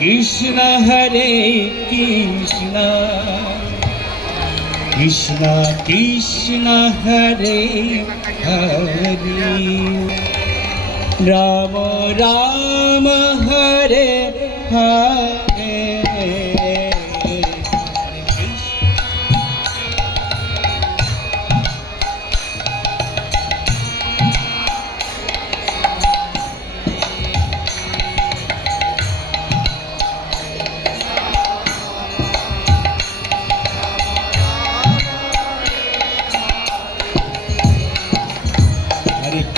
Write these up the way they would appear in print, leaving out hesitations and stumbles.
কৃষ্ণ হরে কৃষ্ণ কৃষ্ণ কৃষ্ণ হরে হরে রাম রাম হরে হরে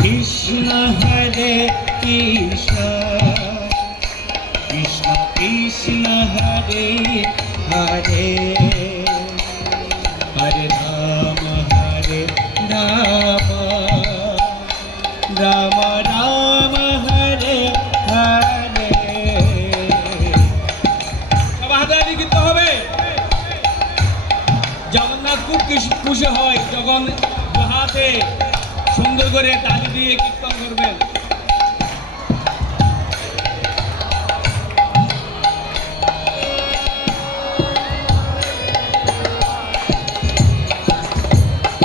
কৃষ্ণ হরে কৃষ্ণ কৃষ্ণ কৃষ্ণ হরে হরে হরে রাম রাম রাম রাম হরে হরে। হাতাহাতি করতে হবে। জগন্নাথ খুব খুশি হয় যখন হাতে সুন্দর করে তালি দিয়ে কীর্তন করবেন।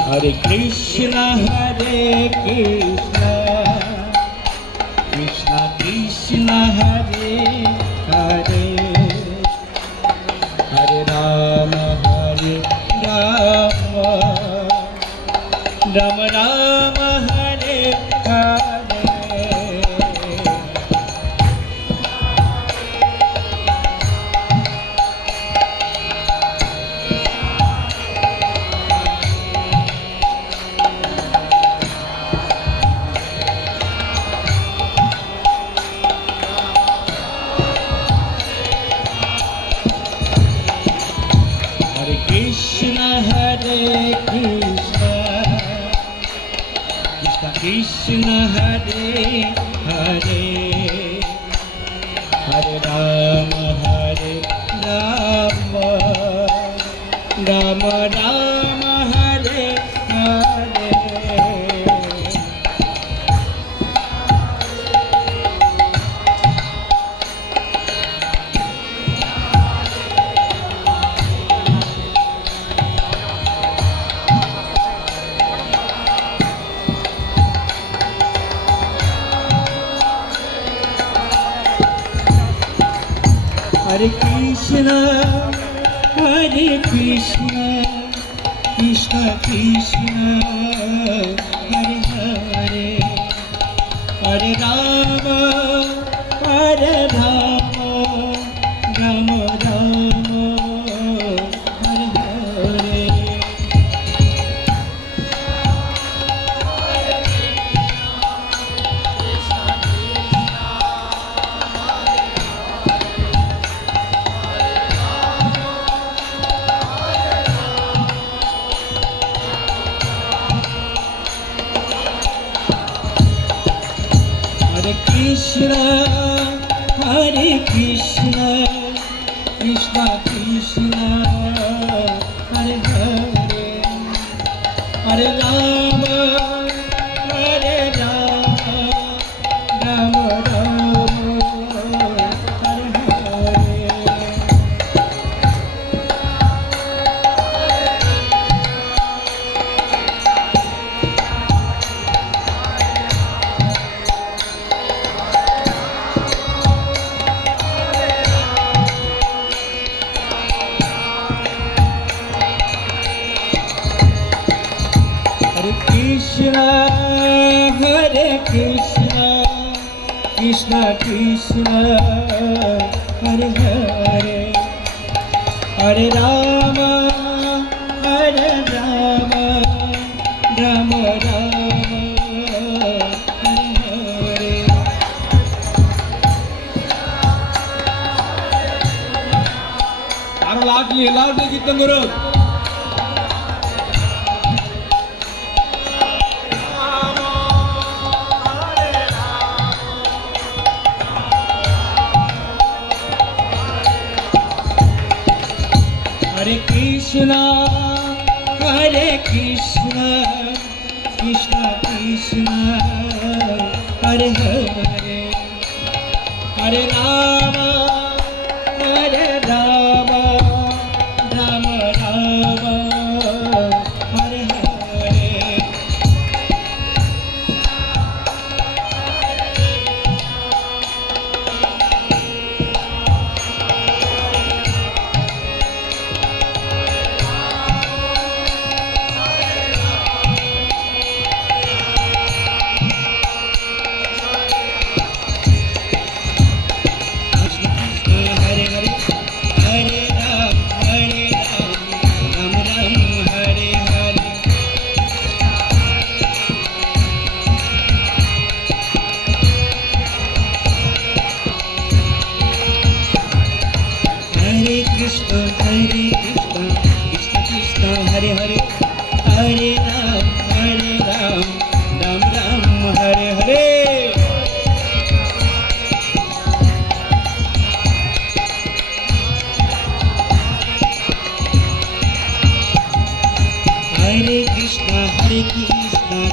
হরে কৃষ্ণ হরে কৃষ্ণ কৃষ্ণ কৃষ্ণ হরে হরে হরে রাম রাম রাম রাম হরে হরে। হরে কৃষ্ণ হরে কৃষ্ণ কৃষ্ণ হরে হরে হরে রাম রাম রাম রাম হরে হরে। হরে কৃষ্ণ কৃষ্ণ কৃষ্ণ হরে হরে হরে রাম রাম রাম রাম হরে হরে। হরে কৃষ্ণ কৃষ্ণ কৃষ্ণ হরে হরে হরে রাম রাম রাম হরে হরে। কৃষ্ণ হরে কৃষ্ণ কৃষ্ণ কৃষ্ণ হরে হরে হরে রাম রাম রাম রাম হরে হরে। আরো লাগলে কীর্তন করুন। হরে কৃষ্ণ কৃষ্ণ কৃষ্ণ হরে হরে হরে রাম কৃষ্ণ কৃষ্ণ কৃষ্ণ হরে হরে হরে রাম রাম রাম হরে হরে হরে কৃষ্ণ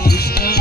কৃষ্ণ